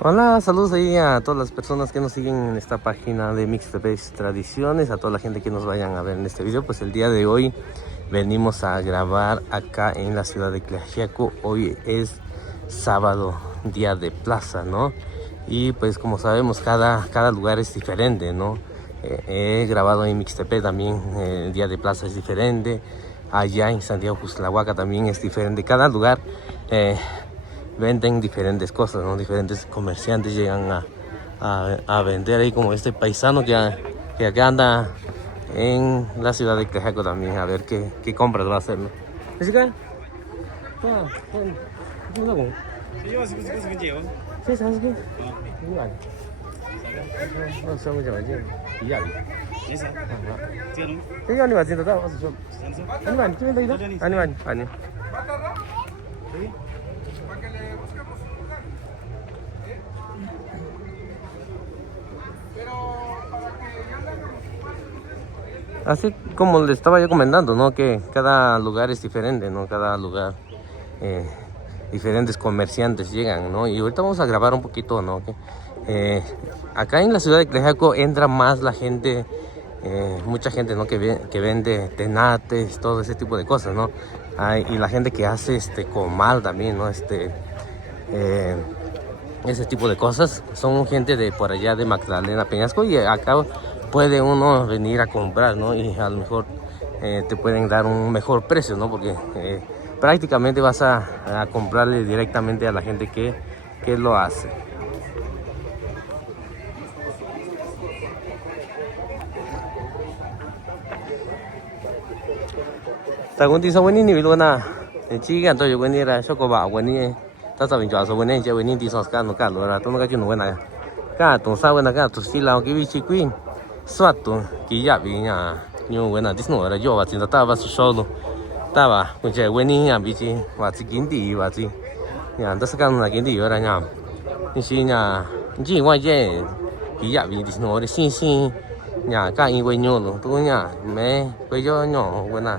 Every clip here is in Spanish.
Hola, saludos ahí a todas las personas que nos siguen en esta página de Mixtepe Tradiciones, a toda la gente que nos vayan a ver en este video. Pues el día de hoy venimos a grabar acá en la ciudad de Tlaxiaco. Hoy es sábado, día de plaza, ¿no? Y pues como sabemos, cada lugar es diferente, ¿no? He grabado en Mixtepe también, el día de plaza es diferente. Allá en Santiago Cuxtlahuaca también es diferente. Cada lugar venden diferentes cosas, ¿no? Diferentes comerciantes llegan a vender ahí, como este paisano que acá anda en la ciudad de Tlaxiaco también, a ver qué compras va a hacer, ¿no? ¿Sí, acá? Sí, ¿sabes qué? Igual. No sé mucho más bien. Y ya vi. 이거 아니 맞지? 나 와서 좀. 아니면 좀 더 이거? 아니면 아니. Así como le estaba yo comentando, ¿no? Que cada lugar es diferente, ¿no? Cada lugar, diferentes comerciantes llegan, ¿no? Y ahorita vamos a grabar un poquito, ¿no? Acá en la ciudad de Tlaxiaco entra más la gente, mucha gente, ¿no? Que vende tenates, todo ese tipo de cosas, ¿no? Y la gente que hace comal también, ¿no? Ese tipo de cosas son gente de por allá de Magdalena Peñasco, y acá puede uno venir a comprar, ¿no? Y a lo mejor te pueden dar un mejor precio, ¿no? Porque prácticamente vas a comprarle directamente a la gente que lo hace. Tagunti sa wani ni bilona chigan to yo wani ra shoko ba wani ta sa bin so wani je wani di sos kan no kan lo ra to no ka ju no wena ka to sa wena ka to si la ki bi chi queen swat to ki ya bi nya nyu wena dis no ra yo ba tin ta ba so solo ta ba kun je wani nya bi chi wa chi kin di wa chi nya ta sa kan na kin di yo ra nya ni si nya ji wa je ki ya bi dis no de sin sin nya ka in we nyu lo to nya me we yo nyo wena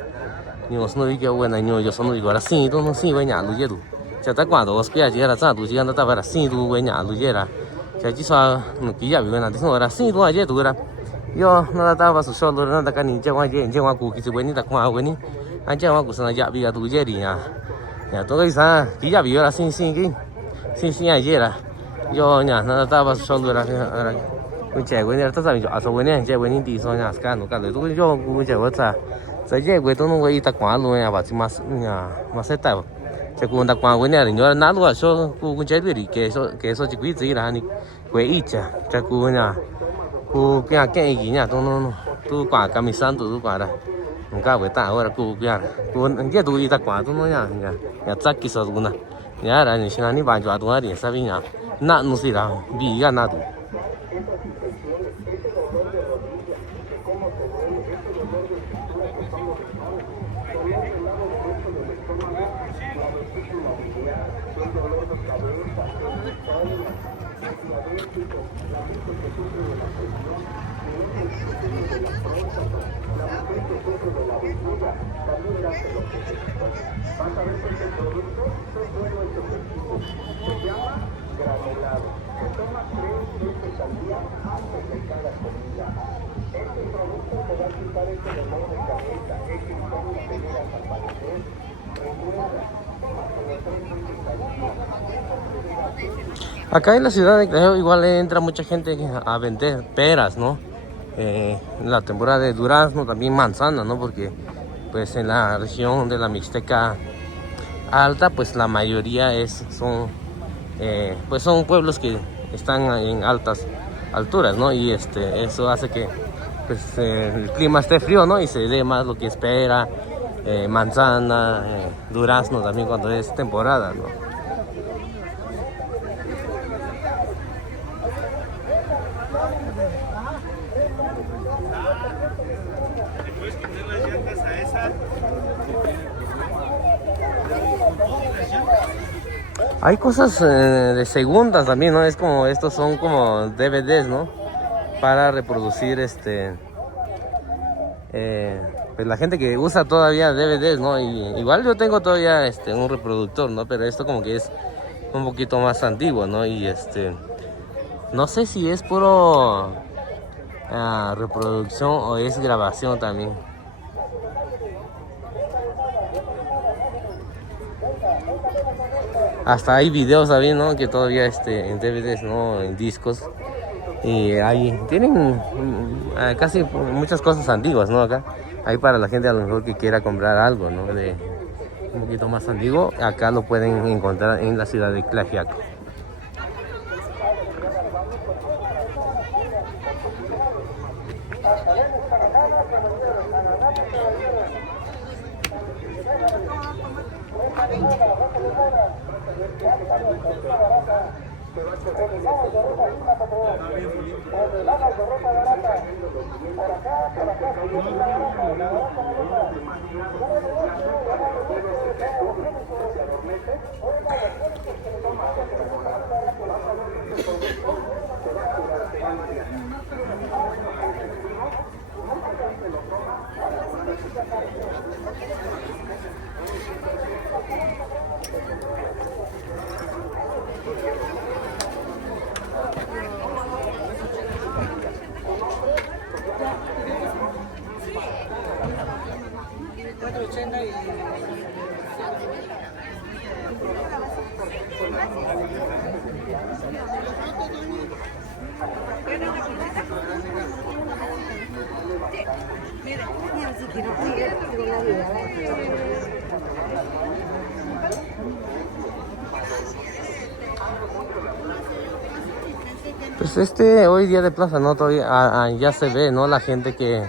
nhiều snowy kêu quên này nhiều snowy gọi là xin tôi nó xin với nhà lùi đủ chả ta quản đồ cái gì là ra đủ chỉ ta phải là xin tôi với nhà lùi ra chả chỉ sao một ký giả bên nào thì nó là xin tôi ai đủ ra yo nó ta vào số rồi nó ta cái nhìn chơi qua cụ cái gì ta qua với ní anh chơi qua cụ sao giả bị là lùi đi nhà tôi cái sao ký giả bị là xin xin ai ra yo nhà nó ta vào số rồi là mình chạy với này ta sao mình chọn số với này chạy với ní thì sao nhà scan nó cả rồi tôi yo cụ chạy với sao sai je gwe tono gwe ita kwa lo ya ba ti mas nya maseta ba che ku nda kwa gwe ne ri nyo na lo so ku je bi ri ke so ji gwi zi ra ni gwe i cha cha ku nya ku kya ke yi nya tono no tu kwa ka mi san tu kwa ra nga gwe ta ora ku kya ku nge tu ita kwa tono nya za ki so gu na ya ra ni shin ni ba jwa tu ri sa bi nya na nu si ra bi ga na tu. Acá en la ciudad de Tlaxiaco igual entra mucha gente a vender peras, ¿no? En la temporada de durazno, también manzana, ¿no? Porque pues en la región de la Mixteca Alta, pues la mayoría pues son pueblos que están en altas alturas, ¿no? Y eso hace que pues el clima esté frío, ¿no? Y se dé más lo que es pera, manzana, durazno también cuando es temporada, ¿no? Hay cosas de segundas también, ¿no? Es como, estos son como DVDs, ¿no? Para reproducir pues la gente que usa todavía DVDs, ¿no? Y igual yo tengo todavía un reproductor, ¿no? Pero esto como que es un poquito más antiguo, ¿no? Y No sé si es puro reproducción o es grabación también. Hasta hay videos también, ¿no? Que todavía en DVDs, ¿no? En discos. Y ahí tienen casi muchas cosas antiguas, ¿no? Acá. Ahí para la gente a lo mejor que quiera comprar algo, ¿no? De un poquito más antiguo. Acá lo pueden encontrar en la ciudad de Tlaxiaco. Pues hoy día de plaza, ¿no? Todavía ya se ve, ¿no? La gente que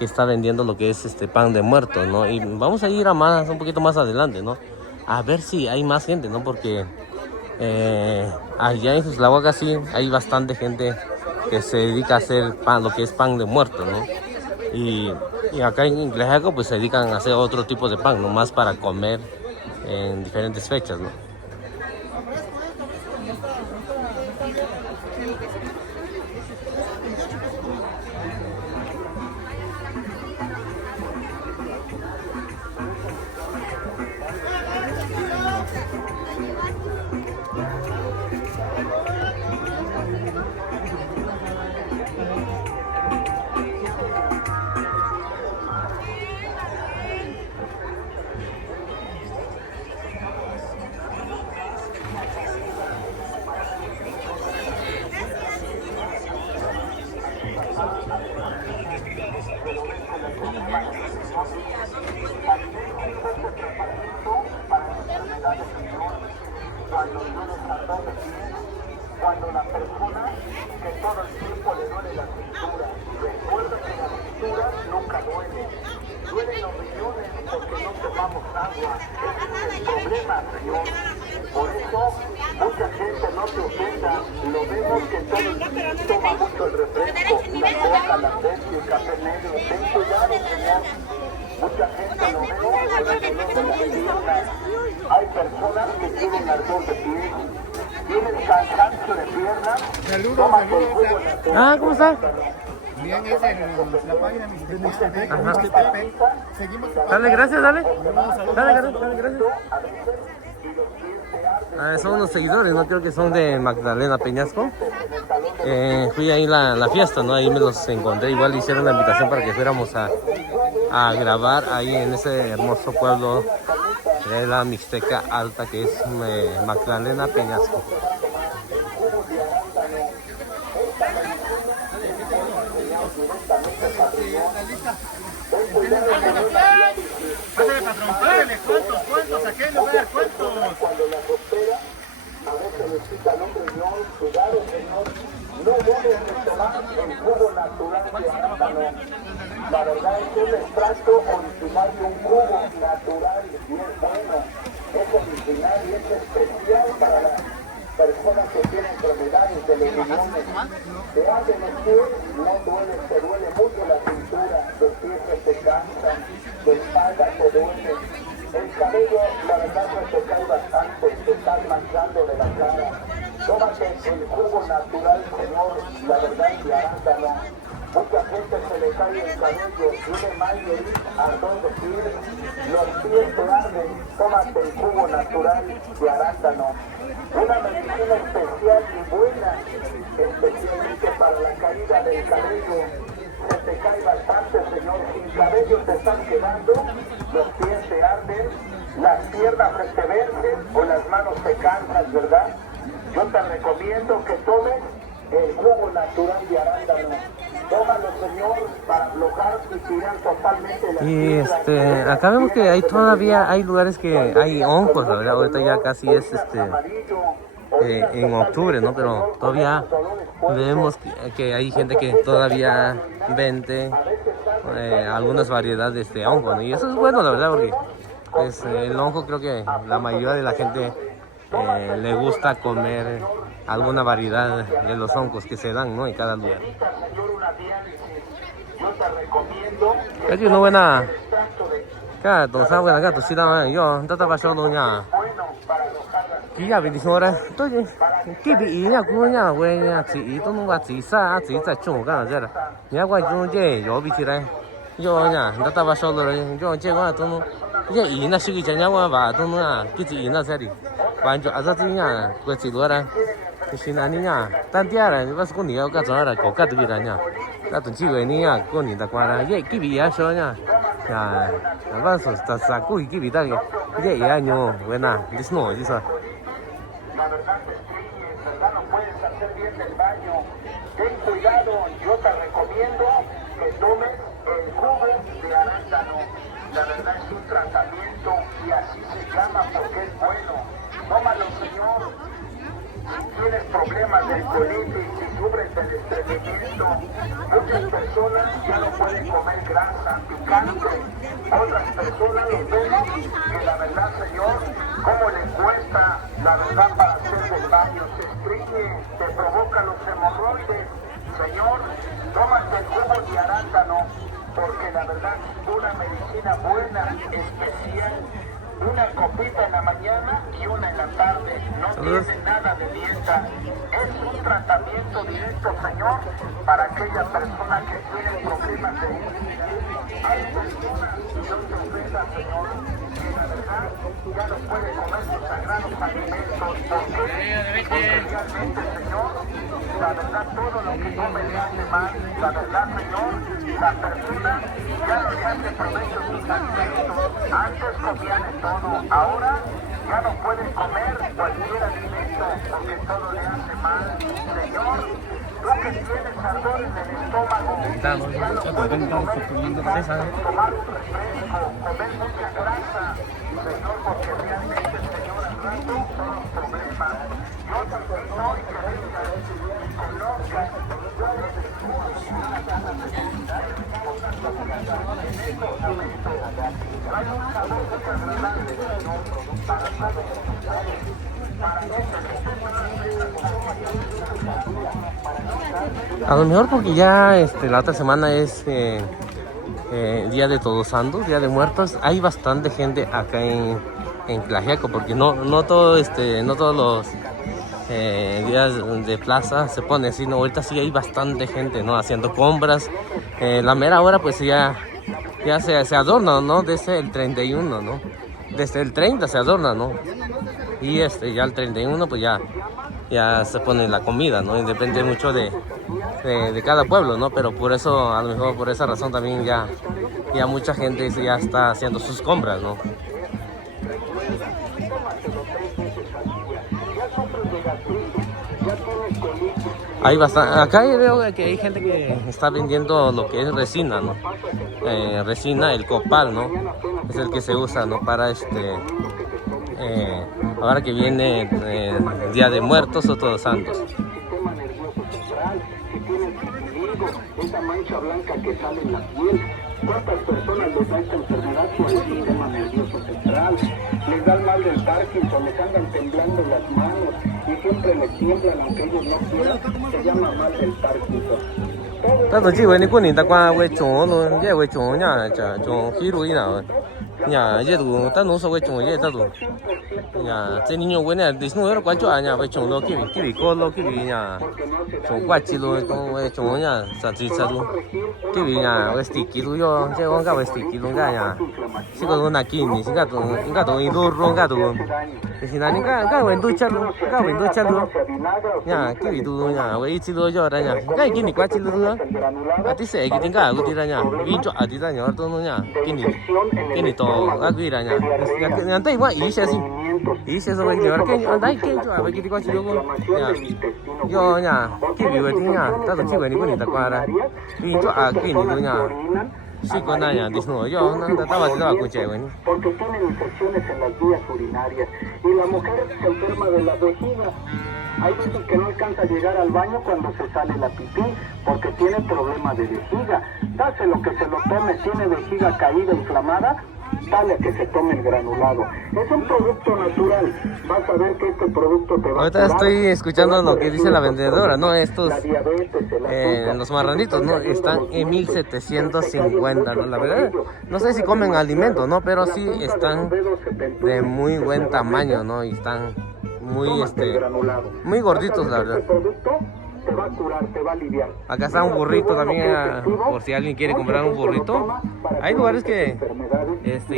está vendiendo lo que es pan de muerto, ¿no? Y vamos a ir un poquito más adelante, ¿no? A ver si hay más gente, ¿no? Porque allá en Xuxtlahuaca sí hay bastante gente que se dedica a hacer pan, lo que es pan de muerto, ¿no? Y acá en Tlaxiaco pues se dedican a hacer otro tipo de pan, ¿no? Más para comer en diferentes fechas, ¿no? Cuando la persona que todo el tiempo le duele la cintura, recuerda que la cintura nunca duele. Duelen los riñones porque no tomamos agua. Ese es el problema, señor. Por eso, mucha gente no se ofenda. Lo vemos que todo el mundo toma mucho el refresco, la coca, la leche, el café negro. Ten cuidado, señor. Mucha gente lo ve con el dolor de la pierna. Hay personas que tienen ardor de piel. Tienen cansancio de piernas. ¿Cómo está? Bien, es en la página de Mixtepec. Seguimos. Dale, gracias, dale. Dale, gracias. Son unos seguidores, ¿no? Creo que son de Magdalena Peñasco. Fui ahí la fiesta, ¿no? Ahí me los encontré. Igual hicieron la invitación para que fuéramos a grabar ahí en ese hermoso pueblo de la Mixteca Alta, que es Magdalena Peñasco. Pásale, patrón, pásale, ¿cuántos? ¿A qué lugar? ¿Cuántos? Cuando la prospera, a veces le quita el hombre, no, cuidado, señor. No deben de tomar el jugo natural de arándano. La verdad es un extracto original de un jugo natural y es bueno. Es original y es especial para las personas que tienen enfermedades de los riñones. Se hacen los pies, no duele, te duele mucho la cintura, los pies se cansan, la espalda te duele. El cabello, la verdad, no te cae bastante, te estás manchando de la cara. Tómate el jugo natural, señor, la verdad, de arándano. mucha gente se le cae el cabello, tiene Marjorie ardor de piel, los pies te arden, tómate el jugo natural de arándano, una medicina especial y buena, especialmente para la caída del cabello. Se te cae bastante, señor, sin cabello te están quedando, los pies te arden, las piernas se te vencen o las manos te cansan, ¿verdad? Yo te recomiendo que tomes el jugo natural de arándano. Tómalo, señor, para aflojar y tirar totalmente la Y acá vemos que hay todavía hay lugares que hay hongos, la verdad. Ahorita ya casi es en octubre, ¿no? Pero todavía vemos que hay gente que todavía vende algunas variedades de hongo, ¿no? Y eso es bueno, la verdad, porque pues, el hongo creo que la mayoría de la gente le gusta comer alguna variedad de los hongos que se dan, ¿no? En cada lugar. Es una buena. Cada dos buena gato si da yo no te va a show doña. Kí ya bị xong rồi, tôi kí bị nhà của nhà quê nhà chị tôi nó chị sa chị tại chung cái nào vậy nhà quê chung chơi yo bị thế này yo nhà nó ta vào sau rồi yo chơi qua tôi nó cái ý nó suy nghĩ nhà qua và tôi nó cái gì nó sẽ đi bạn cho azat nhà quê chị luôn rồi thì xin anh nhà tan tia rồi bác con nhiều cái chỗ rồi có cái thứ gì rồi nhà cái tuần chỉ người nhà con nhìn ta qua là vậy kí bị sao nhà nhà bác sao sao cúi kí bị ta cái vậy nhau quê nào đi snow đi sao. La verdad te estriñe, ¿verdad? No puedes hacer bien del baño. Ten cuidado, yo te recomiendo que tomes el jugo de arándano. La verdad es un tratamiento y así se llama porque es bueno. Tómalo, señor. Si tienes problemas de colitis, si sufres del estreñimiento, muchas personas ya no pueden comer grasa, picante. Otras personas los vemos que la verdad, señor, cómo les cuesta, la verdad, para hacer del baño, se estriñe, te provoca los hemorroides. Señor, tómate el jugo de arándano, porque la verdad es una medicina buena, especial. Una copita en la mañana y una en la tarde. No tiene nada de dieta. Es un tratamiento directo, señor, para aquella persona que tiene problemas de inmunidad. Hay personas que no se ofendan, señor, que la verdad ya no puede comer sus sagrados alimentos porque realmente, señor, la verdad todo lo que come le hace mal. La verdad, señor, la persona ya no le hace provecho sus alimentos. Antes comían de todo, ahora ya no pueden comer cualquier alimento porque todo le hace mal. Señor, tú que tienes ardor en el estómago, ya no puedes tomar un refresco, comer mucha grasa, Señor, porque realmente, Señor, al rato son los problemas. Yo te invito hoy que vengas y conozcas cuáles A lo mejor porque ya la otra semana es Día de Todos Santos, Día de Muertos. Hay bastante gente acá en Tlaxiaco porque no todos los días de plaza se pone así, ¿no? Ahorita sí hay bastante gente, ¿no? Haciendo compras. La mera hora pues ya se adorna, ¿no? Desde el 31, ¿no? Desde el 30 se adorna, ¿no? Y ya el 31 pues ya se pone la comida, ¿no? Y depende mucho de cada pueblo, ¿no? Pero por eso, a lo mejor por esa razón también ya mucha gente ya está haciendo sus compras, ¿no? Hay bastante, acá veo que hay gente que está vendiendo lo que es resina, ¿no? Resina, el copal, ¿no? Es el que se usa, ¿no? Para ahora que viene Día de Muertos o Todos Santos. Esa mancha blanca que sale en la piel. ¿Cuántas personas les da esta enfermedad por el sistema nervioso central? Les da el mal del Parkinson, les andan temblando las manos y siempre les tiemblan aunque ellos no quieran. Se llama mal del Parkinson. Tanto chỉ với những con ta qua với chỗ luôn, vậy với chỗ nhà chả chỗ khí đuôi nào, nhà vậy tụ ta nói sao với chỗ vậy ta tụ. nhà trên nhiều quên này đi xuống quá chỗ nhà phải trồng lo cái bị cô lo cái bị nhà trồng quá chi lo trồng nhà sa luôn cái bị nhà cái sticky luôn yo chứ con cái sticky luôn cái nhà chỉ có nó kia thì cái đồ indo rong cái đồ thì là những cái vấn đề chân luôn cái vấn đề chân luôn nhà cái bị đồ nhà cái chi lo cho đây nhà cái này quá chi luôn à tí sẽ cái tiếng cái đi ra nhà viên chỗ đi ra nhà tôi nó nhà cái này to cái ra nhà nhà tay quá ý sẽ gì ý sẽ rồi thì cái đấy cái chỗ cái đi qua chi luôn nhà do nhà cái bị vậy nhà ta tổ chức vậy thì có người ta qua ra viên chỗ cái này thôi nhà sí con nhà đi xuống yo estaba con che bueno porque tienen infecciones en las vías urinarias y la mujer se enferma de la vejiga. Hay veces que no alcanza a llegar al baño cuando se sale la pipí porque tiene problemas de vejiga. Dáselo que se lo tome, tiene vejiga caída, inflamada, dale a que se tome el granulado. Es un producto natural. Vas a ver que este producto te va a ahorita estoy escuchando lo que dice la vendedora, ¿no? Estos, los marranitos, ¿no? Están en 1750, ¿no? La verdad, no sé si comen alimento, ¿no? Pero sí están de muy buen tamaño, ¿no? Y están muy gorditos, la verdad. Te va a curar, te va a aliviar. Acá está un burrito también, por si alguien quiere comprar un burrito. Hay lugares que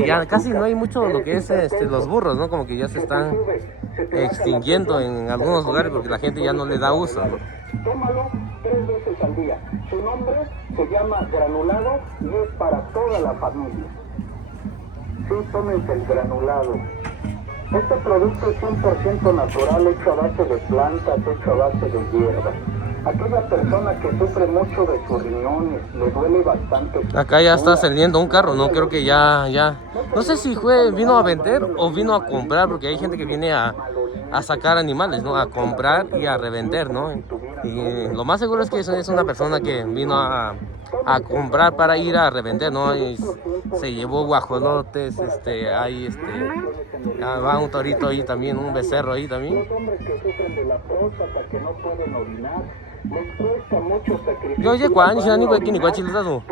ya casi no hay mucho lo que es los burros, ¿no? Como que ya se están extinguiendo en algunos lugares porque la gente ya no le da uso, ¿no? Tómalo 3 veces al día. Su nombre se llama granulado y es para toda la familia. Sí, tómense el granulado. Este producto es 100% natural, hecho a base de plantas, hecho a base de hierbas. Aquella persona que sufre mucho de sus riñones, le duele bastante. Acá ya está saliendo un carro, ¿no? Creo que ya. No sé si vino a vender o vino a comprar, porque hay gente que viene a sacar animales, ¿no? A comprar y a revender, ¿no? Y lo más seguro es que es una persona que vino a comprar para ir a revender, ¿no? Y se llevó guajolotes, hay va un torito ahí también, un becerro ahí también. Los hombres que sufren de la próstata, que no pueden orinar, les cuesta mucho sacrificio. Yo ya cuando ni güey ni cuál chile tazo.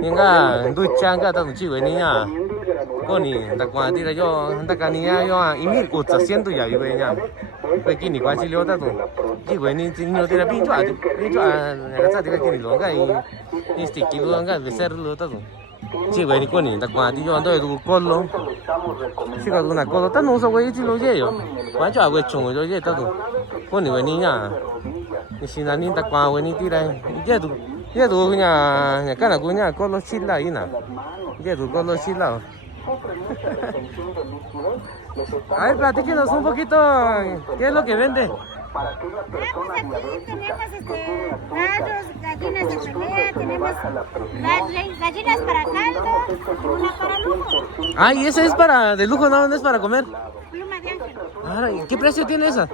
Venga, ducha acá tazo chivo ni ya. Coni, ta cuando tira yo, anda canilla yo y 1800 ya vive ya. Güey ni cuál chile tazo. Chivo ni no tira pincho, la tira que ni lo haga y sticky lo haga becerro tazo. Sí, güey, ni con ni, cuando yo ando de tu colo, sí, con una colo, tan no uso güey, si lo llevo, cuando yo hago chungo, yo llevo todo, con ni güey ni ya, ni si na ni ta cuando güey ni tira, ya tu ya cara cuña colo chila y na, ya tu colo chila. A ver, platíquenos un poquito, ¿qué es lo que vende? Para aquella persona diabética que tiene gallos, gallinas de pelea, tenemos gallinas para caldo, una para lujo. Ah, y esa es para de lujo, no es para comer. Pluma de ángel. Ah, ¿qué precio tiene esa?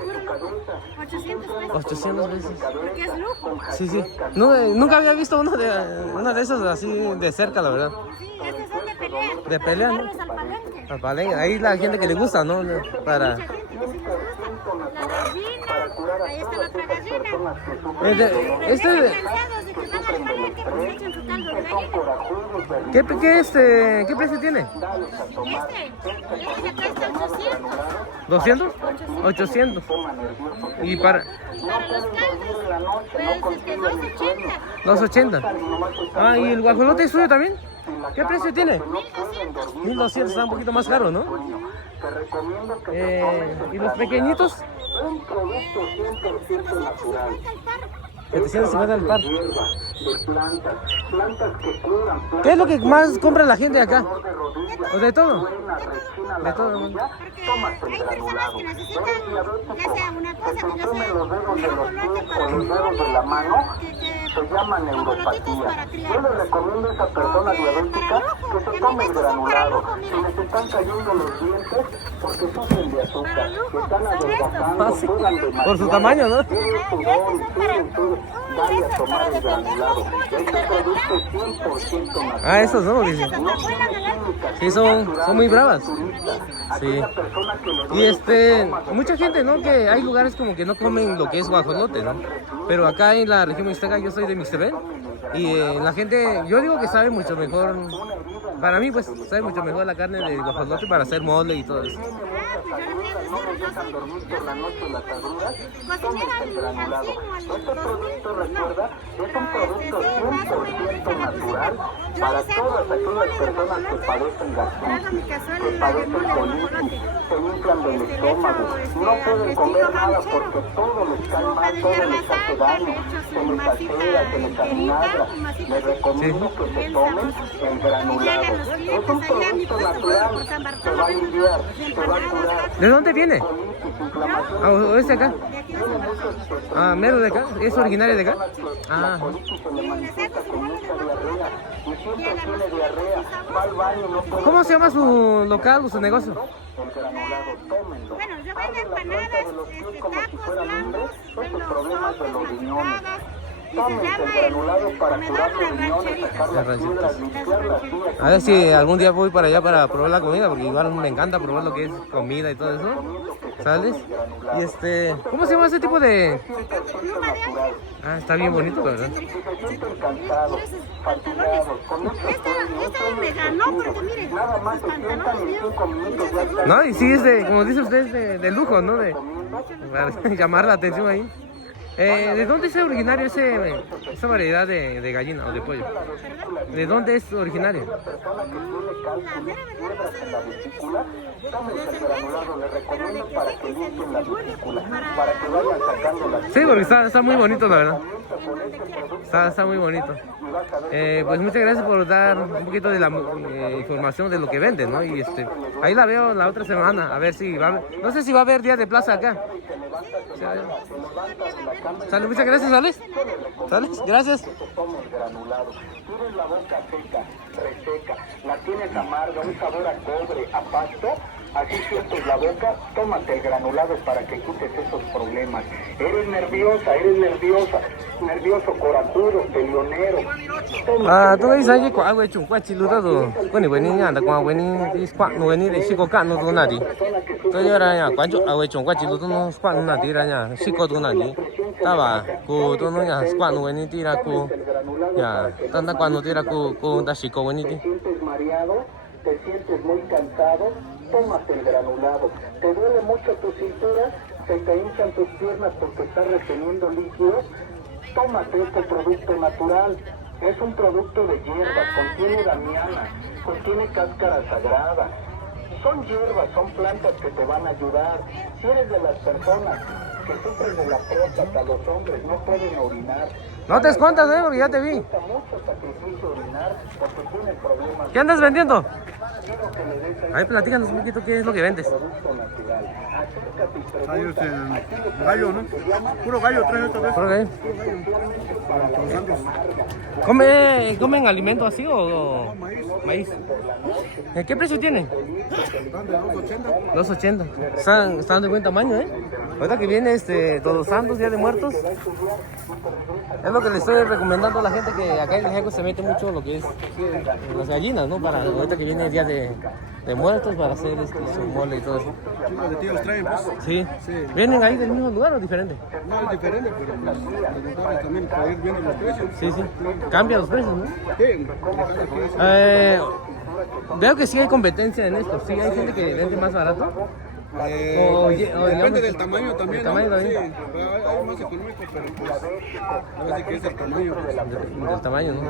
800 pesos. 800 pesos. Porque es lujo. Sí. Nunca había visto una de esas así de cerca, la verdad. Sí, estas son de pelea. De pelea, ¿no? Al palenque. Al palenque. Ahí la gente que le gusta, ¿no? Para... Mucha gente que sí les gusta. La gallina, ahí está la otra gallina. Cansados de que van al palenque, pues le echan su caldo de gallina. ¿Qué precio tiene? Este de acá está 800. ¿200? 800. Y para... Para los caldos, pues 280. 280. Ah, ¿y el guajolote es suyo también? ¿Qué precio tiene? 1200. 1200, está un poquito más caro, ¿no? ¿Y los pequeñitos? un producto 100% natural. 750 al par. Plantas que curan. ¿Qué es lo que más compra la gente acá? ¿O de todo? De todo, ¿no? Porque hay personas que necesitan ya sea una cosa, ya sea un chocolate para los dedos de la mano, se llama neuropatía. Yo le recomiendo a esa persona diabética que se tome el granulado. Si les están cayendo los dientes porque sufren de azúcar, que están adelgazando, sudan demasiado. Por su tamaño, ¿no? Dale a tomar el granulado. Este producto es 100% natural. Ah, esos no, dice. Sí, son muy bravas. Sí. Y mucha gente, ¿no? Que hay lugares como que no comen lo que es guajolote, ¿no? Pero acá en la región mixteca, yo soy de Mixtepec, y la gente, yo digo que sabe mucho mejor, para mí pues sabe mucho mejor la carne de guajolote para hacer mole y todo eso. no me dejan dormir por la noche las agruras, tomes el granulado. Este producto, recuerda, es un producto 100% natural para todas aquellas personas que padecen gastritis, que padecen colitis, se inflan del estómago, no pueden comer nada porque todo les cae mal, todo les hace daño, se les altera, se les aminagra. Les recomiendo que se tomen el granulado. Es un producto natural, se va a aliviar, se va a curar. ¿De dónde viene? Colitis, inflamación. Ah, ¿o es de acá? Tiene muchos Ah, mero de acá. ¿Es originario de acá? Ah, colitis se le manifiesta con mucha diarrea y siempre tiene diarrea, va al baño, no puede. ¿cómo se llama su local o su negocio? El granulado, tómenlo. Bueno, yo vendo Abre la planta de los pies como si tacos fuera libre, blancos, esos vendo problemas de los sopes, riñones. masticadas. Y se Tómense llama el granulado para comedor curar los Las riñones, Rancheritas. sacar las piedras, limpiar las vías. A ver si algún día voy para allá para probar la comida, porque igual me encanta probar lo que es comida y todo eso. ¿Sales? Y ¿cómo se llama ese tipo de...? Ah, está bien bonito, la verdad. Si se sienten cansados, fatigados, con mucho sueño, Esta me ganó porque miren, nada más sus se sientan pantalones en 5 minutos ya están No, y sí es de, como dice usted, es de lujo, ¿no? Para llamar la atención ahí. ¿De dónde es originario esa variedad de gallina o de pollo? ¿De dónde es originario? la mera verdad en la vesícula, tómense el granulado, les recomiendo para que limpien la vesícula, para que vayan sacando las Sí, porque está muy bonito, la verdad. Está muy bonito. Pues muchas gracias por dar un poquito de la información de lo que venden, ¿no? Y ahí la veo la otra semana, a ver si va a haber, no sé si va a haber día de plaza acá. Sale, muchas gracias, ¿sales? ¿Sales? Gracias. toma el granulado. Tienes la boca seca, reseca, la tienes amarga, un sabor a cobre, a pasto, así sientes la boca, tómate el granulado para que quites esos problemas. Eres nerviosa, nervioso, corajudo, peleonero. Ah, tú dices ahí cuál güey chungua chiludo do, con ni bueni anda con bueni dis cuá no bueni de chico cá no do nadi. Tôi nhớ ra nhà quán chỗ à vậy chungua chiludo no squat no nadi ra nhà chico do nadi. Ta ba cô tôi nói nhà squat no bueni tira cô. Ya, tanta cuando tira cô da chico bueni ti. Te sientes mareado, te sientes muy cansado, tómate el granulado. Te duele mucho tu cintura, se te hinchan tus piernas porque estás reteniendo líquidos. Tómate este producto natural. Es un producto de hierba, contiene damiana, contiene cáscara sagrada. Son hierbas, son plantas que te van a ayudar. Si eres de las personas que sufren de la próstata, los hombres no pueden orinar. No te escondas, porque ya te vi. Cuesta mucho sacrificio orinar porque tienen problemas. ¿Qué andas vendiendo? Quiero que le des el Ahí platícanos un poquito qué es lo que vendes. producto natural. Acércate y pregunta. Gallos, gallo, ¿no? Puro gallo trae esta vez. ¿Por qué? ¿Comen alimento así o maíz? ¿Qué precio tienen? Están de 2.80. 2.80. Están de buen tamaño, ¿eh? Ahorita que viene Todos los Santos, Día de Muertos. Es lo que le estoy recomendando a la gente, que acá en el Jeco se mete mucho lo que es las gallinas, ¿no? Para ahorita que viene el Día de Muertos, para hacer su mole y todo eso. Los de tíos traen, pues. Sí. Sí. ¿Vienen ahí del mismo lugar o diferente? No es diferente, pero pues, los locales también para ir viendo los precios. Sí, sí. Cambia los precios, ¿no? Sí, cada quien Veo que sí hay competencia en esto. Sí, hay gente que vende más barato. depende del tamaño también. El tamaño ¿no? también. Sí, hay más económico, pero pues a veces que es el tamaño. Pues. Del tamaño, ¿no?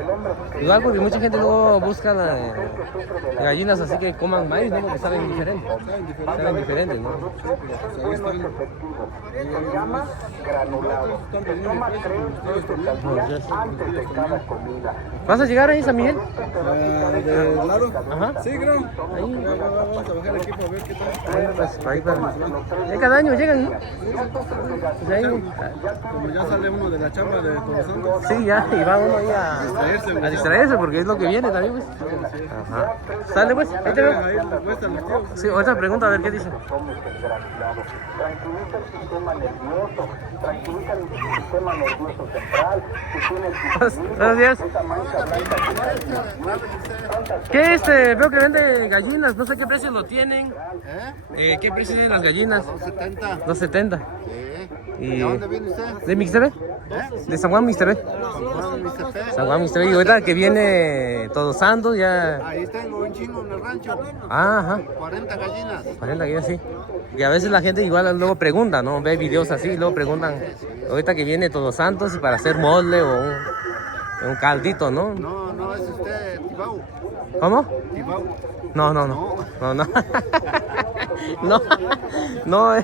Igual porque mucha gente luego busca gallinas así que coman maíz, ¿no? Porque saben diferente. Saben diferentes, ¿no? Pues ahí están. Se llama granulado. Se toma 3 veces al día antes de cada comida. ¿Vas a llegar ahí, San Miguel? ¿De lado? Ajá. Sí, creo. Vamos a bajar aquí para ver qué tal. Bueno, pues ahí para... Cada año llegan, ¿no? Pues ahí, Como ya sale uno de la chamba de Todos Santos. sí, ya, y va uno ahí a distraerse porque es lo que viene también, pues. Ajá. Sale, pues, ahí te veo. Ahí le cuestan los tíos. Sí, otra pregunta, a ver qué dice. Tomes el granulado. Tranquiliza el sistema nervioso, tranquiliza el sistema nervioso central. Si tienes Buenos días. esa mancha blanca, ¿Qué veo que vende gallinas, no sé qué precio lo tienen. ¿Qué precio tienen las gallinas? 270. 2.70. Sí. Y, ¿De dónde viene usted? ¿De Mixtepé? ¿Eh? De San Juan Mixtepé. Juan, Mr. P. San Juan Mixtepé. Y ahorita que viene Todos Santos ya... Ahí tengo un chino en el rancho. Ajá. 40 gallinas. 40 que sí. Y a veces la gente igual luego pregunta, ¿no? Ve videos así y luego preguntan, ahorita que viene Todos Santos y para hacer mole o un caldito, ¿no? No, no, es usted Tibau. ¿Cómo? Tibau. No, no, no. No, no. No, no,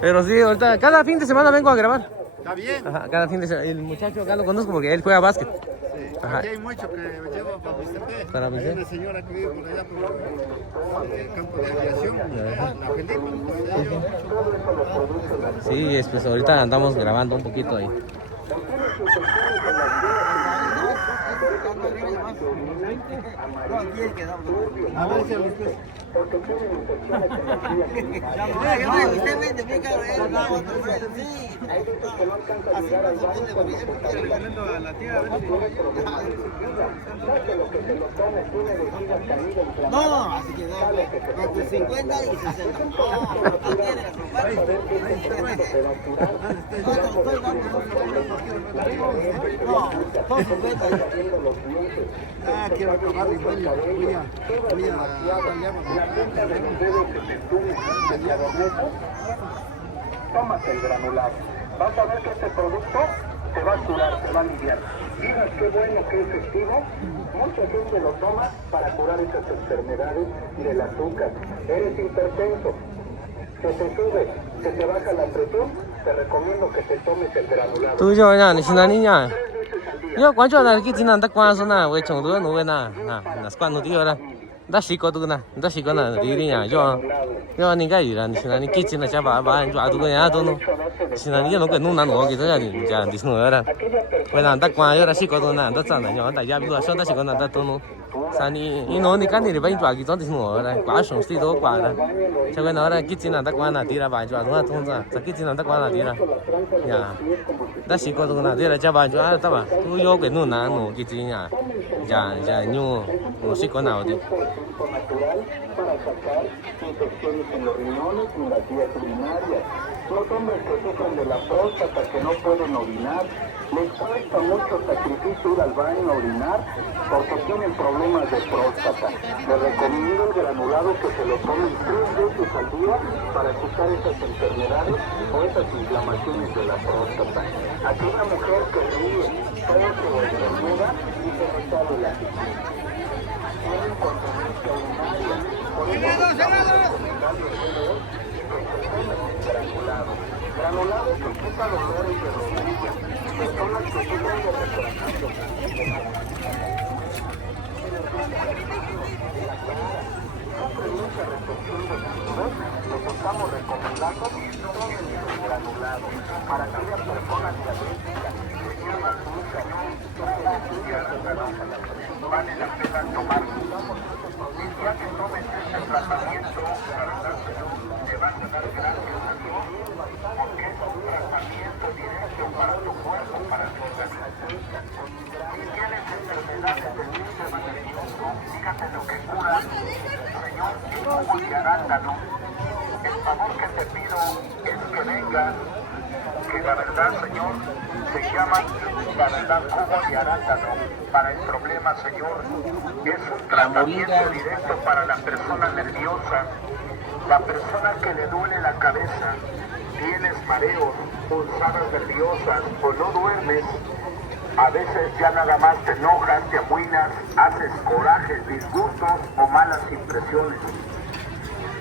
pero sí, ahorita, cada fin de semana vengo a grabar. ¿Está bien? Ajá, cada fin de semana. El muchacho acá lo conozco porque él juega básquet. Sí. Ajá. Aquí hay mucho que lleva para Mr. P. Para Mr. P. Hay una señora que vive por allá por el campo de aviación. La Felipa. Sí, pues ahorita andamos grabando un poquito ahí. A ver si usted... Usted vende bien caro, sí. a la tía, a ver si... No, así que entre 50 y 60. Ah, quiero acabar y voy a Tómate el granulado. Vas a ver que este producto te va a curar, te va a aliviar. Mira qué bueno, qué efectivo. Mucha gente lo toma para curar esas enfermedades del azúcar. Eres hipertenso, se te sube, se te baja la presión, te recomiendo que te tomes el granulado. Tú yo ya, ni na niña. Yo quan cho na ki tin na ta quan so na, we chong du no we na squan no ti ora. Da shi ko du na, da shi ko na ri ri ya, yo ni ga yi ra, ni na ni ki tin na cha ba jo a du ya do no. Si na ni yo no que no na no que ya ni ya dis no era. We na ta quan yo ra shi ko du na, da za na yo da ya bi do so da shi ko na da do no. Sa ni no ni kan ni ba jo a ki zo dis no era, kwa shong si do kwa ra. Cha we na ra ki tin na ta quan na ti ra ba jo a do na tong za, sa ki tin na ta quan na ti ra. Ya. Da shi ko du na ti ra cha ba jo a ta ba. Tu yo que no na no ki tin ya. Ya ñu no shi ko na o di. Natural para sacar infecciones en los riñones y en las vías urinarias. Los hombres que sufren de la próstata, que no pueden orinar, les cuesta mucho sacrificio ir al baño a orinar porque tienen problemas de próstata. Les recomiendo el granulado que se lo tomen 3 veces al día para quitar esas enfermedades o esas inflamaciones de la próstata. Aquí una mujer que ríe, crece o estornuda y se le sale la pipí. Tienen consecuencia urinaria. Por eso granulado que quita dolores de rodilla. Personas que sufren de retornando. Sufren mucha retención de líquidos. Les estamos recomendando tomen el granulado para aquellas personas diabéticas que tienen azúcar, vale la pena tomar. Y ya que tomes este tratamiento, la verdad te vas a dar gracias a Dios, porque es un tratamiento directo para tu cuerpo, para tu organización. Si tienes enfermedades del sistema nervioso, fíjate lo que cura, Señor, el jugo de arándano. El favor que te pido es que vengas, que la verdad, Señor, se llama la verdad jugo de arándano para el problema, Señor. Es un tratamiento directo para la persona nerviosa, la persona que le duele la cabeza, tienes mareos, pulsadas nerviosas o no duermes. A veces ya nada más te enojas, te amuinas, haces corajes, disgustos o malas impresiones.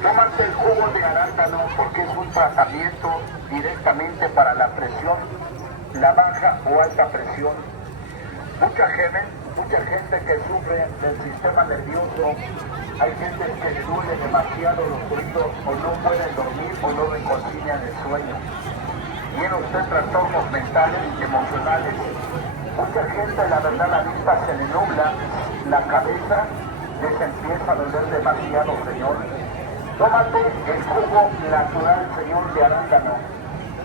Tómate el jugo de arándano porque es un tratamiento directamente para la presión, la baja o alta presión. Mucha gente que sufre del sistema nervioso, hay gente que le duele demasiado los oídos o no pueden dormir o no reconcilian el sueño. Tiene usted trastornos mentales, emocionales. Mucha gente, la verdad, la vista se le nubla, la cabeza les empieza a doler demasiado, Señor. Tómate el jugo natural, Señor, de arándano.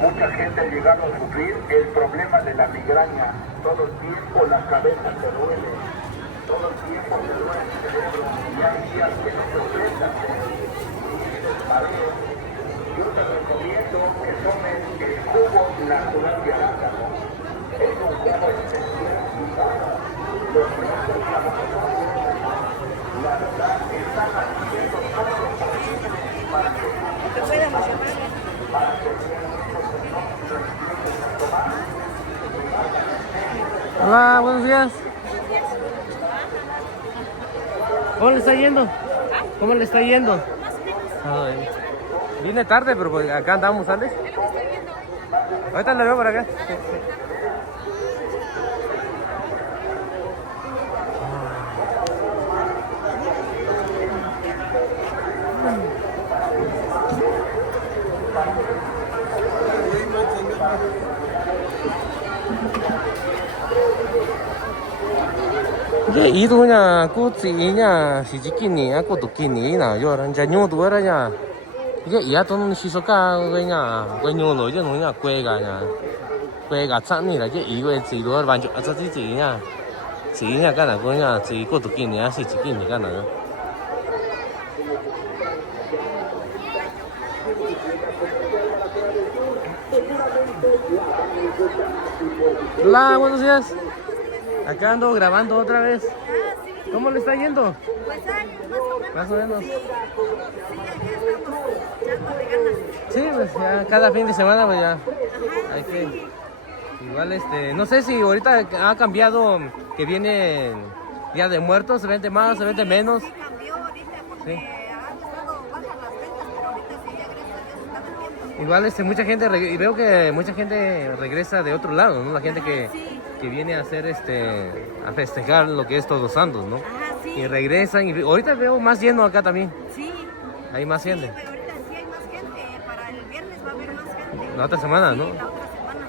Mucha gente ha llegado a sufrir el problema de la migraña. Todo el tiempo la cabeza te duele. Todo el tiempo te duele el cerebro. Y hay días que no te ofrecen. Yo te recomiendo que tomes el jugo natural de arándano. Es un jugo especial. Los productos laboratorios, la verdad, están haciendo todo lo posible para que Hola, buenos días. ¿Cómo le está yendo? ¿Cómo le está yendo? Ay, vine tarde, pero pues acá andamos, ¿sales? Ahorita lo veo por acá. Cái ý tôi nha, cô chị nha, chỉ kinh nhỉ, cô tụ kinh nhỉ nào, rồi anh chạy nhau tuổi ra nha. Cái ý tôi chỉ số cao cái nha, cái nhau rồi chứ nó nha, quê cả chẵn nhỉ là cái ý cái chỉ đó hoàn toàn là chỉ nha cái nào cái nha, chỉ cô tụ kinh nhỉ, chỉ kinh nhỉ cái nào. Hola, buenos días. Acá ando grabando otra vez. ¿Cómo le está yendo? Pues hay Más o menos. sí, aquí estamos echándole ganas. Sí, pues ya cada fin de semana pues ya Ajá, hay que igual no sé si ahorita ha cambiado que viene Día de Muertos, se vende más, se vende menos. sí cambió ahorita porque Sí. han estado bajas las ventas, pero ahorita sí, ya gracias a Dios está vendiendo. Igual mucha gente y veo que mucha gente regresa de otro lado, ¿no? La gente sí. que viene a hacer a festejar lo que es Todos Santos, ¿no? Ajá, sí. Y regresan y ahorita veo más lleno acá también. Sí. Hay más gente. Pero ahorita sí hay más gente. Para el viernes va a haber más gente. La otra semana, ¿no? Sí, la otra semana.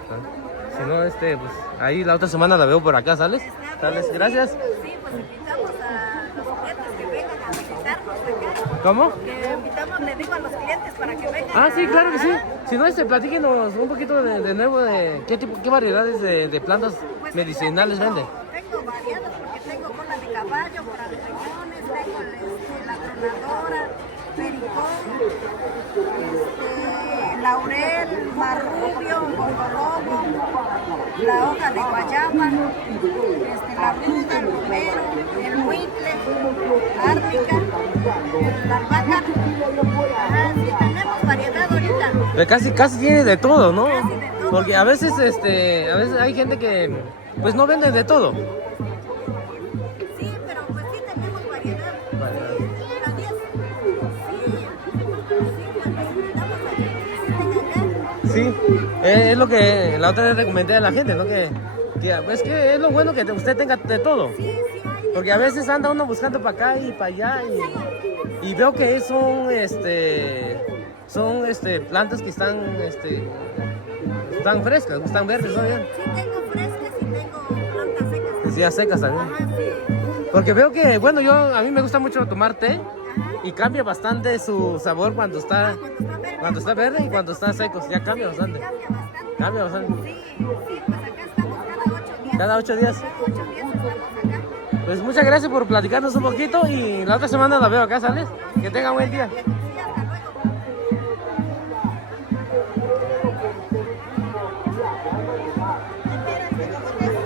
Si no, pues ahí la otra semana la veo por acá, ¿sales? ¿Sales? Gracias. Sí, pues invitamos a los clientes que vengan a visitarnos acá. ¿Cómo? Que invitamos, le digo a los clientes para que vengan. Ah, sí, claro que sí. Si no, platíquenos un poquito de nuevo de qué variedades de plantas Pues, medicinales tengo, vende. Tengo variadas porque tengo cola de caballo para los riñones, tengo la tronadora, pericón, laurel, marrubio, gordolobo, la hoja de guayaba, la ruda, el romero, el huitle, árnica, la albahaca. Ajá, sí, tenemos variedad ahorita. Casi tiene de todo, ¿no? Casi de todo. Porque a veces hay gente que pues no vende de todo. Sí, pero pues sí tenemos variedad. A 10. Sí, es lo que la otra vez recomendé a la gente, ¿no? Pues que es lo bueno que usted tenga de todo. Porque a veces anda uno buscando para acá y para allá y veo que son plantas que están frescas, están verdes, ¿no? Sí, tengo frescas y tengo plantas secas. Sí, ya secas también. Ajá, sí. Porque veo que, bueno, a mí me gusta mucho tomar té y cambia bastante su sabor cuando está verde y cuando está seco, ya cambia bastante. Cambia bastante. Cambia bastante. Sí, pues acá estamos Cada 8 días. Cada 8 días estamos acá. Pues muchas gracias por platicarnos un poquito y la otra semana la veo acá, ¿sales? Que tenga buen día. Sí, hasta luego.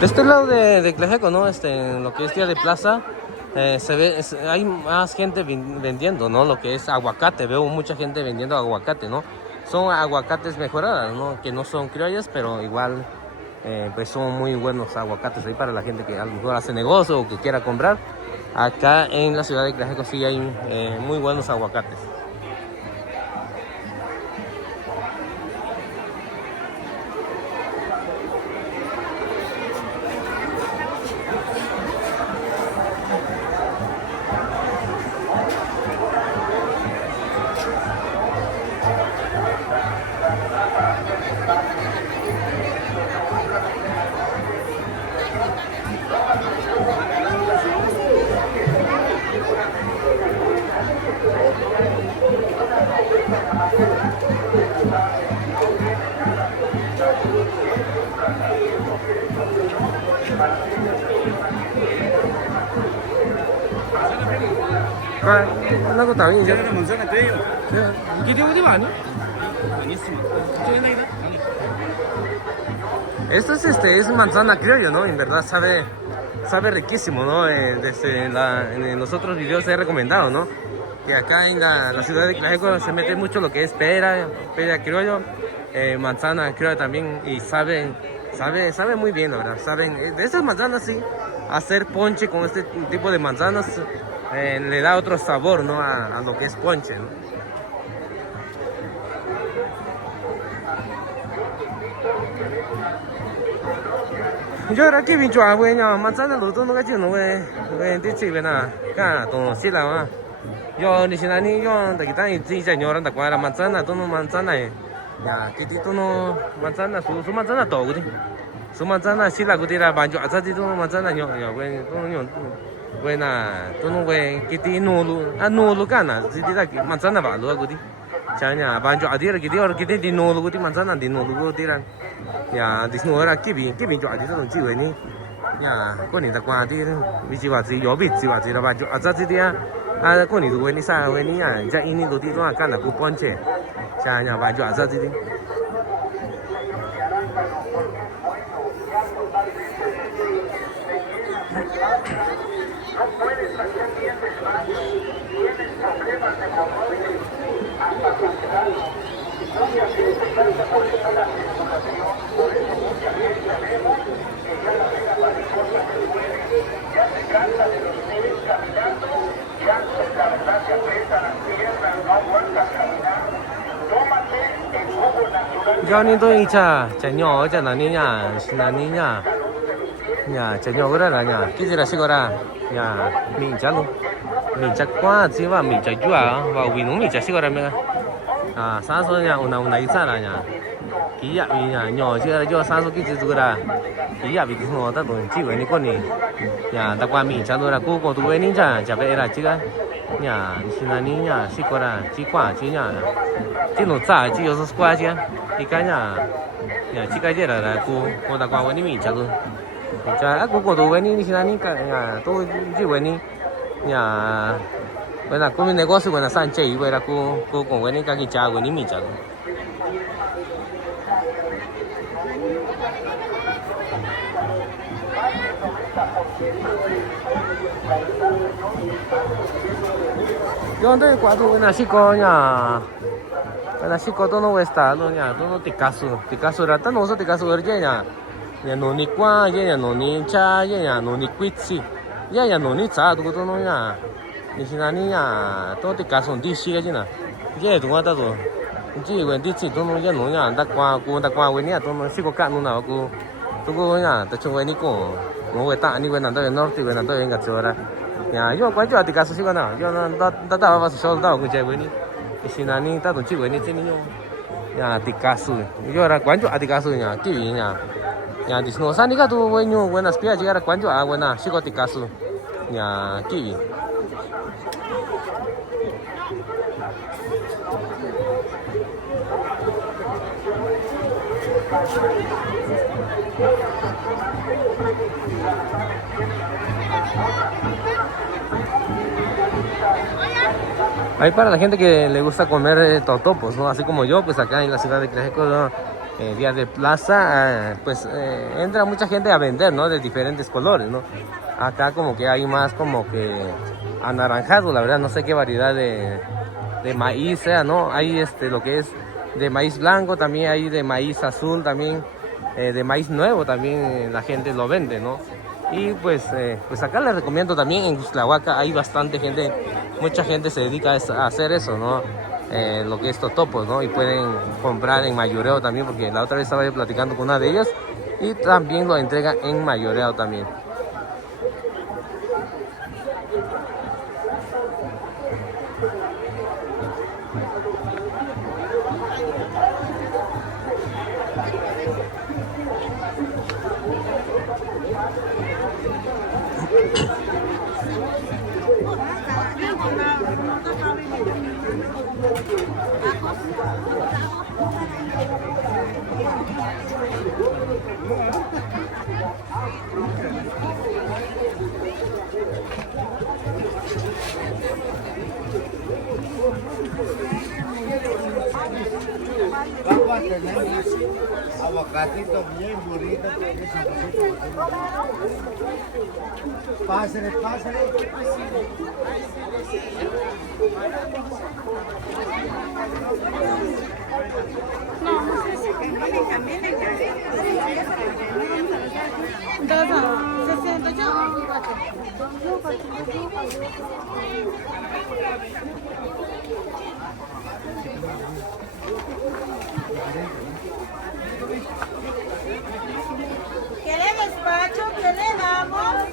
De este lado de Tlajeco, ¿no? En lo que es Día de Plaza, hay más gente vendiendo, ¿no? Lo que es aguacate, veo mucha gente vendiendo aguacate, ¿no? Son aguacates mejoradas, ¿no? Que no son criollas, pero igual pues son muy buenos aguacates ahí para la gente que a lo mejor hace negocio o que quiera comprar. Acá en la ciudad de Tlajeco sí hay muy buenos aguacates. nó có tao gì chứ? ¿Quieres una manzana te digo? ¿Qué tiene que llevar, no? Buenísimo. ¿Tienes negra? Esto es manzana criolla, ¿no? En verdad sabe riquísimo, ¿no? En los otros videos he recomendado, ¿no? Que acá en la ciudad de Tlajeco se mete mucho lo que es pera criollo, manzana criolla también, y sabe muy bien, la verdad. Saben, de estas manzanas sí, hacer ponche con este tipo de manzanas le da otro sabor, ¿no? A lo que es ponche, ¿no? Yo ahora que vincho a güey, no manzana lo todo no cacho no güey, dice güey na, acá todo sí la va. Yo ni si nani yo de que tan y ya no anda con la manzana, todo manzana ya, que tú no manzana su manzana todo güey. Su manzana sí la güey la banjo, hasta tú manzana yo güey, güey na, tú no güey, que ti no lo gana, si te da manzana va lo güey. Chanya banjo adir que ti no lo güey manzana di no lo güey ya di no era que bien yo adir no chi güey ni ya con ni ta qua ti vi va si yo vi si va si la banjo hasta ti dia con ni güey ni sa güey ni ya ya ini lo ti no acá la cu ponche chanya banjo hasta ti no puedes hacer bien despacio, tienes problemas de hemorroides hasta sangrado. Mucha gente pasa por esa la circulación, por eso mucha gente vemos que ya la vena varicosa se muere, ya se cansa de los pies caminando, ya la verdad se aprietan las piernas, no aguantan caminar. Tómate el jugo natural. Yo ni tôi chả nhỏ chả là ni nhà chả nhỏ cái đó là nhà cái gì là xí ra nhà mình chả luôn mình chả quá chỉ và mình chả chua và vì nó mình chả xí ra mấy sáng sớm nhà ồn ào sao là nhà cái nhà mình nhỏ chứ là cho sáng sớm cái gì ra cái nhà mình nó ta tụi chỉ với những con này nhà ta qua mình chả luôn là cô tụi với những chả về là chứ nhà xin là những nhà xí ra chỉ qua chỉ nhà chỉ nó trả chỉ có số qua chứ thì cái nhà chỉ cái gì là cô ta qua với những mình chả luôn chả cô tụi với những xin là những cái nhà tôi chỉ với những nhà vậy là cô mình này có sự là san chạy vậy là cô cùng với những cái cha của những mình chả yo đây quá tụ là xí co nhà vậy là xí co tôi nó về start luôn nhà tôi nó Picasso ra tao nó số Picasso ở đây nhà nó đi qua nhà nó đi cha nhà nó đi quýt xí nhà nó đi cha tôi nó nhà你现在你呀，到底干什么地西个去呢？这东西到时，你这问题是都能这弄呀，大瓜问你啊，都能西个干弄哪个？这个呀，得成为你讲，我会打你问难道人哪对问难道人家做了？呀，要关注啊，这个是西个呢，要那大把是晓得到个这问题，你现在你打东西问你怎么用？呀，这个是，要来关注啊，这个是呀，对人呀，呀，你说啥你个都问用问那是别个关注啊，问那西个这个是，呀，对人。Ahí para la gente que le gusta comer totopos, ¿no? Así como yo, pues acá en la ciudad de Tlajeco, ¿no? Día de plaza, pues entra mucha gente a vender, ¿no? De diferentes colores, ¿no? Acá como que hay más como que anaranjado, la verdad, no sé qué variedad de maíz sea, ¿no? Hay lo que es de maíz blanco, también hay de maíz azul, también de maíz nuevo, también la gente lo vende, ¿no? Y pues acá les recomiendo también en Cuxtlahuaca hay bastante gente, mucha gente se dedica a hacer eso, ¿no? Lo que es totopos, ¿no? Y pueden comprar en mayoreo también, porque la otra vez estaba yo platicando con una de ellas y también lo entrega en mayoreo también. tenemos aguacatito bien burrito. Pásale, pásale. ¿Qué le despacho? ¿Qué le damos?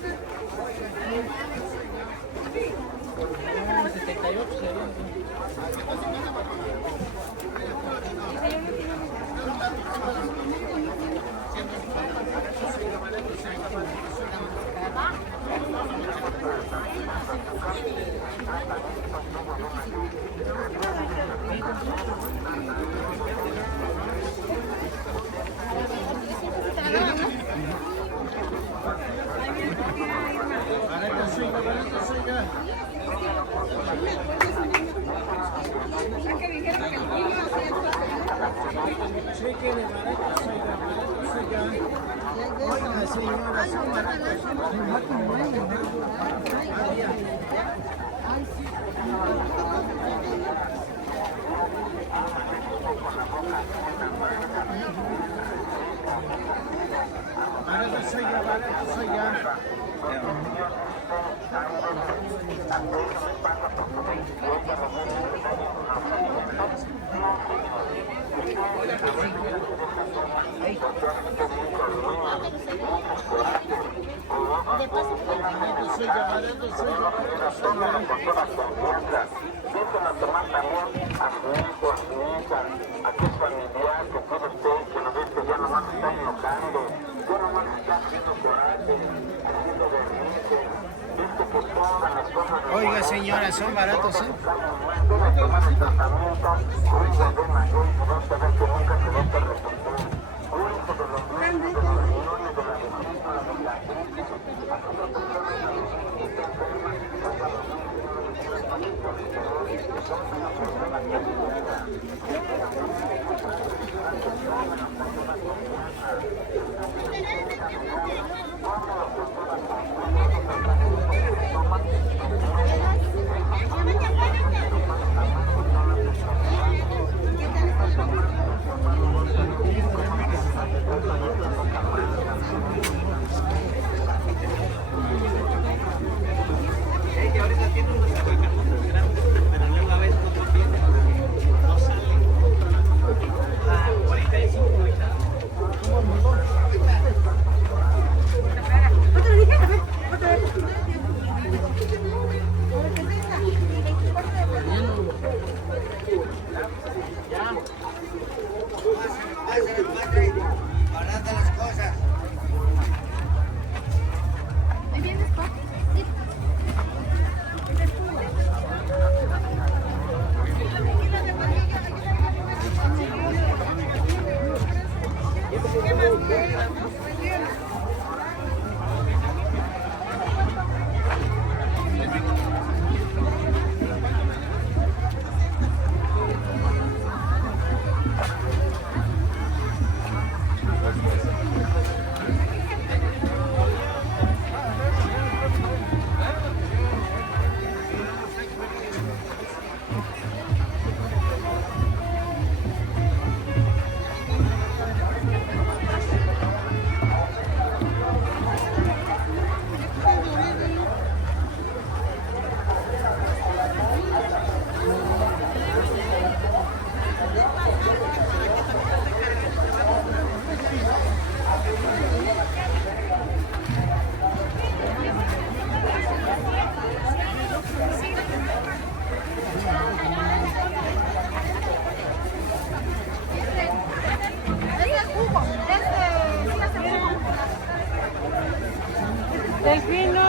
Oiga señora, son baratos, ¿eh? Baratas las cosas. Delfino.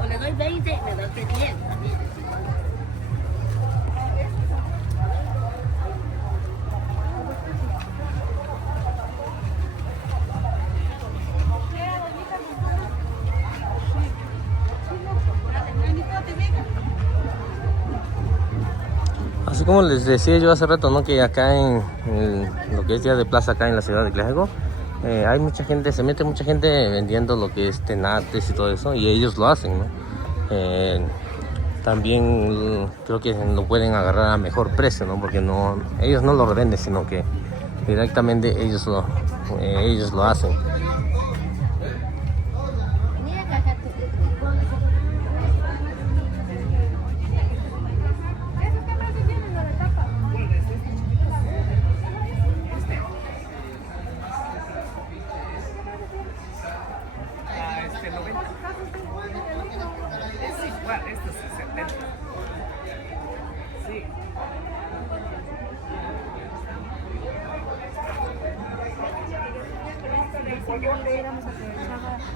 O le doy 20, me das 10 también. como les decía yo hace rato, ¿no? Que acá en lo que es Día de Plaza, acá en la ciudad de Tlaxiaco, hay mucha gente, se mete mucha gente vendiendo lo que es tenates y todo eso, y ellos lo hacen, ¿no? También creo que lo pueden agarrar a mejor precio, ¿no? Porque no, ellos no lo revenden, sino que directamente ellos lo hacen.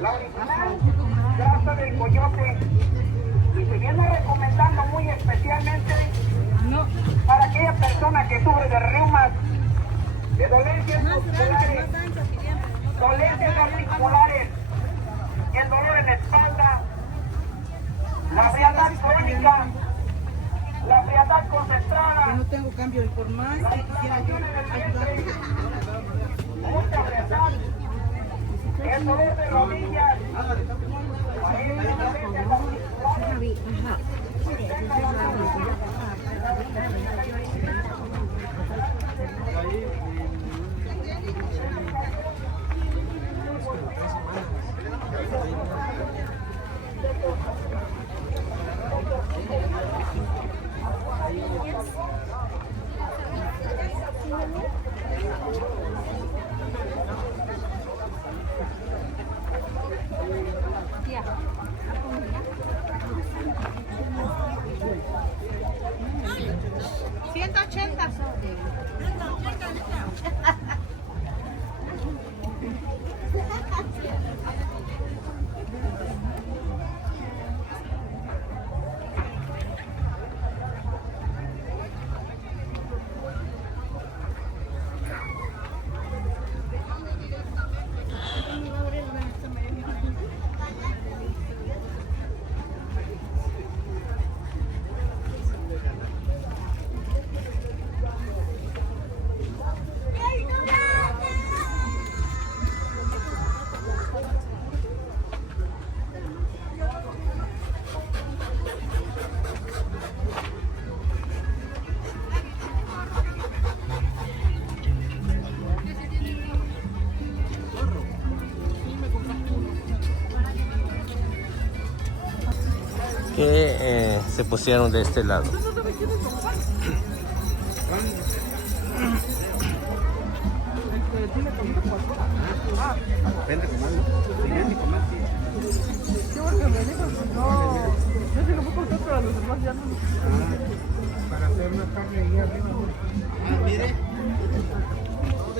La original grasa del coyote, y se viene recomendando muy especialmente para aquella persona que sufre de reumas, de dolencias musculares, dolencias articulares, el dolor en la espalda, la frialdad crónica, la frialdad concentrada, No tengo cambio de formal, si quisiera yo ayudar. mucha frialdad, el dolor de rodillas, que se pusieron de este lado.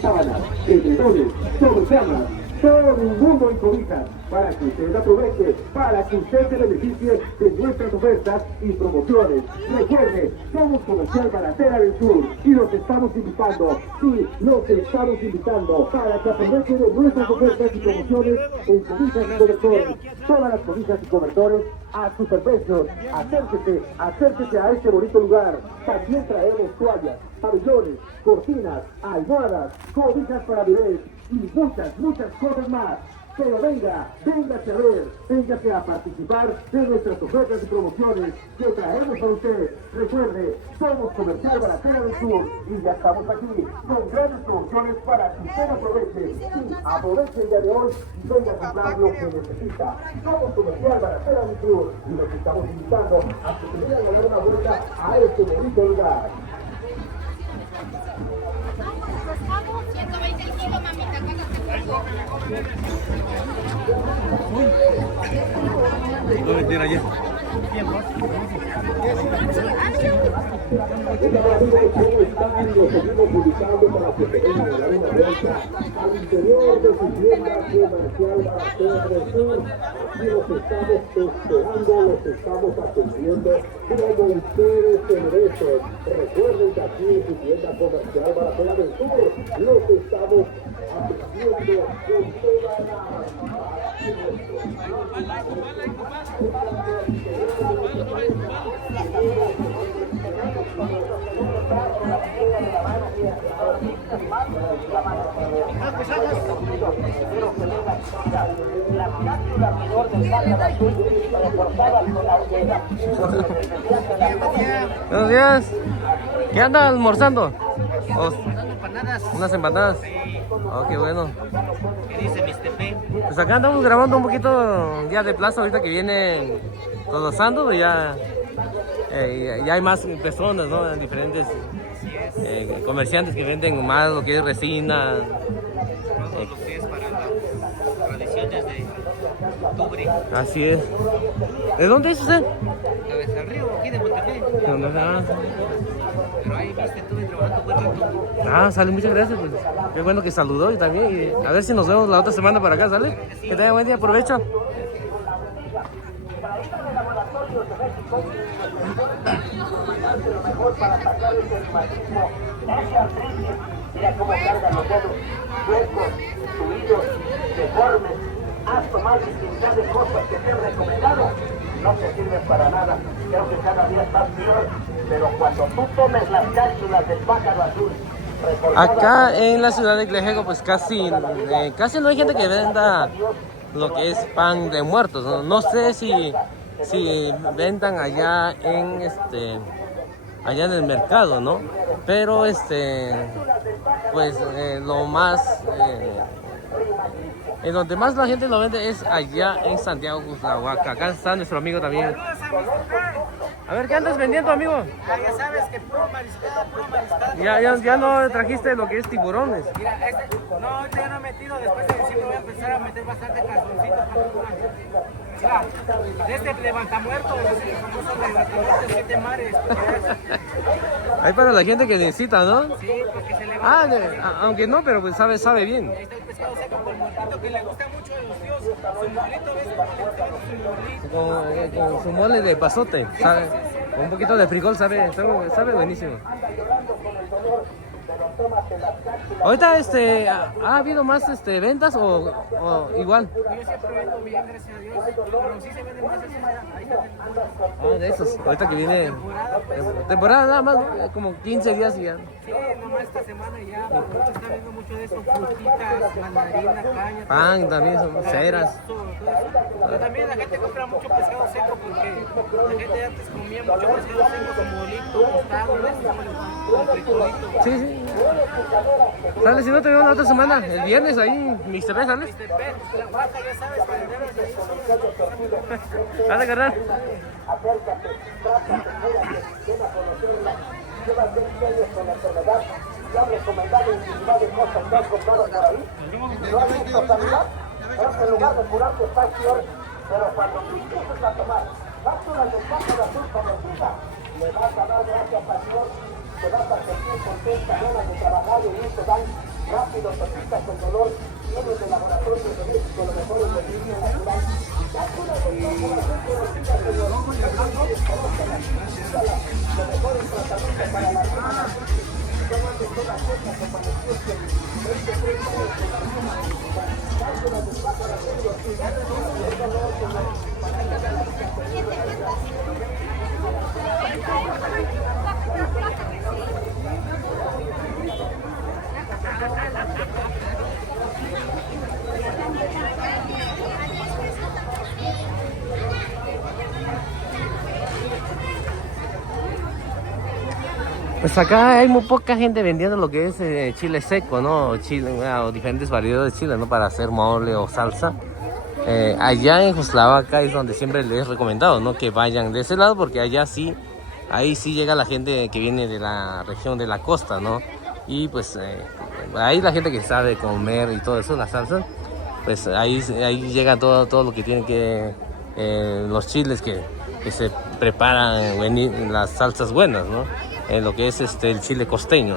sábanas, edredones, todo camas, todo el mundo en cobijas, para que usted aproveche, para que usted se beneficie de nuestras ofertas y promociones. Recuerde, somos Comercial Baracera del Sur y los estamos invitando, sí, los estamos invitando para que aprovechen de nuestras ofertas y promociones en cobijas y cobertores. Todas las cobijas y cobertores a superprecios. Acérquese a este bonito lugar. También traemos toallas, pabellones, cortinas, almohadas, cobijas para bebés y muchas cosas más. Pero véngase a ver, véngase a participar de nuestras ofertas y promociones que traemos para usted. Recuerde, somos Comercial Baracera del Sur y ya estamos aquí con grandes promociones para que usted aproveche. Sí, aproveche el día de hoy y venga a comprar lo que necesita. Somos Comercial Baracera del Sur y los estamos invitando a que se vayan a dar una vuelta a este bonito lugar. 120 el kilo, mamita. ¿Cuánto te cuesta? ¿Lo vendieron ayer? Lo seguimos publicando para que se vengan a dar una vuelta al interior de su tienda Comercial Baracera del Sur y los estamos esperando, los estamos atendiendo como ustedes se merecen. Recuerden que aquí en su tienda Comercial Baracera del Sur los estamos atendiendo con toda la Buenos días. ¿Qué anda almorzando? Empanadas. Unas empanadas. Oh, qué bueno. ¿Qué dice Mr. Pues acá andamos grabando un poquito día de plaza ahorita que viene Todos Santos y ya, ya hay más personas, ¿no? Diferentes comerciantes que venden más lo que es resina. Todo lo que es para las tradiciones de octubre. Así es. ¿De dónde es usted? Desde el río, aquí de Monterrey. ¿De dónde está? Pero ahí viste, estuve trabajando buen rato. Ah, sale, muchas gracias. Pues. Qué bueno que saludó y también. Y a ver si nos vemos la otra semana para acá, ¿sale? Que tenga buen día, aprovecho. Mira cómo cargan los dedos, huecos, subidos, deformes, haz más infinidad de cosas que te han recomendado, no te sirven para nada. Creo que cada día estás peor, pero cuando tú tomes las cápsulas del pájaro azul, acá en la ciudad de Tlejeco, pues casi no hay gente que venda lo que es pan de muertos. No sé si vendan allá en allá en el mercado, ¿no? Pero pues lo más en donde más la gente lo vende es allá en Santiago Cuslahuaca. Acá está nuestro amigo también. A ver, ¿qué andas vendiendo, amigo? Ya sabes que puro mariscado. Ya no trajiste lo que es tiburones. Mira, no, ahorita ya no he metido, después de diciembre voy a empezar a meter bastante calzoncito para mira, de este levantamuertos, el famoso levantamuertos 7 mares. Ahí para la gente que necesita, ¿no? Sí, porque se levanta. Aunque no, pero pues sabe bien. Ahí está el pescado seco con muertito que le gusta mucho a los tíos. Su molito, ¿ves cómo le gusta su molito? Con su mole de pasote, ¿sabe? Con un poquito de frijol, sabe buenísimo. Ahorita ¿ha habido más ventas o igual? Yo siempre vendo bien, gracias a Dios. Pero sí se vende más Ah, de esos. Ahorita que viene temporada nada más, ¿no? Como 15 días y ya. Sí, nomás esta semana ya, porque muchos están viendo mucho de eso, frutitas, mandarina, caña. Pan también, son ceras. Todo eso. Pero también la gente compra mucho pescado seco porque la gente antes comía mucho pescado seco como bolito, tostado, con frijolito. Sí. Sale, si no te veo la otra semana, el viernes ahí, Mr. P, ¿sales? Mr. Pet, la vaca, ya sabes, para verlas ahí. Dale, carnal. acércate, trata, ven a conocerla, llevas 20 años con la enfermedad, te han recomendado infinidad de cosas que has comprado por ahí, no has visto sanidad, en lugar de curarte estás peor, pero cuando tú empieces a tomar cápsulas del pájaro azul conocida, le vas a dar gracias a Dios, te vas a sentir contenta, ganas de trabajar y no te dan rápido, te quitas el dolor, tienes el laboratorio de México, lo mejor es el niño natural. Cápsulas del pájaro azul conocida, señor. Lo mejor es tratamiento para la hermana. Tómate todas estas que pareció que 20, 30 años de la hermana. Cápsulas del pájaro azul conocida. El dolor, señor. Pues acá hay muy poca gente vendiendo lo que es chile seco, ¿no? Chile, o diferentes variedades de chile, ¿no? Para hacer mole o salsa. Allá en Cuslahuaca es donde siempre les he recomendado, ¿no? Que vayan de ese lado porque allá sí, ahí sí llega la gente que viene de la región de la costa, ¿no? Y pues ahí la gente que sabe comer y todo eso, la salsa, pues ahí llega todo lo que tiene que, los chiles que se preparan en las salsas buenas, ¿no? Lo que es el chile costeño.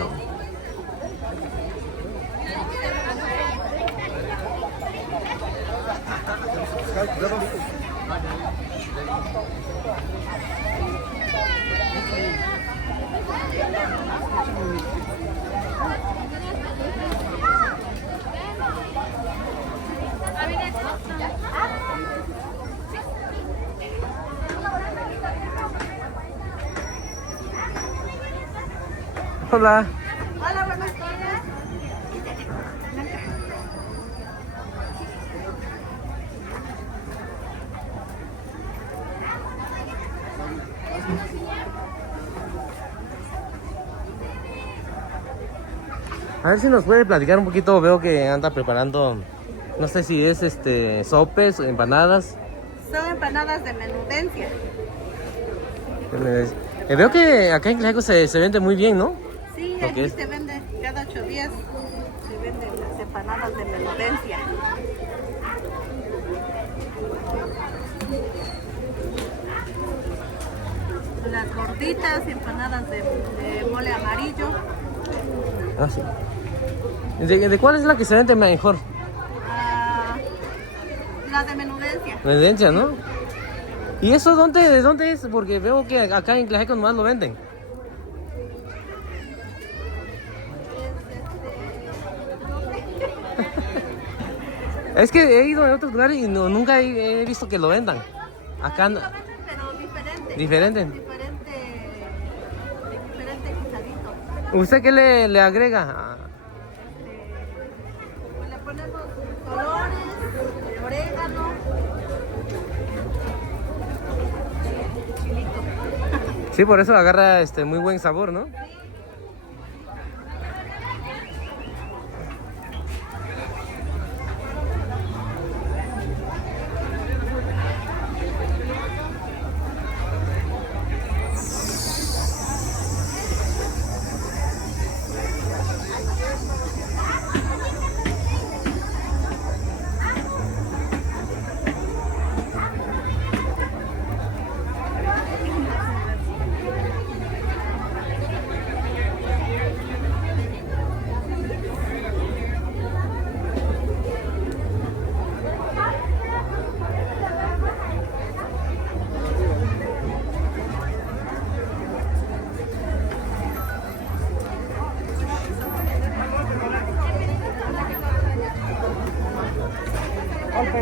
Hola. Hola, buenos días. A ver si nos puede platicar un poquito. Veo que anda preparando, no sé si es sopes o empanadas. Son empanadas de menudencia. Veo que acá en Tlaxiaco se vende muy bien, ¿no? Sí, Lo aquí que es. se vende cada 8 días. Se venden las empanadas de menudencia. Las gorditas, empanadas de mole amarillo. Ah, sí. ¿De cuál es la que se vende mejor? Ah, la de menudencia. Tendencia, ¿no? ¿Y eso de dónde es? Porque veo que acá en Tlaxiaco nomás lo venden. Es que he ido en otros lugares y nunca he visto que lo vendan. Acá Lo venden, pero diferente. diferente. Diferente guisadito. ¿Usted qué le agrega? Pues le ponemos colores, orégano, chilito. Sí, por eso agarra muy buen sabor, ¿no?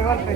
Golpe.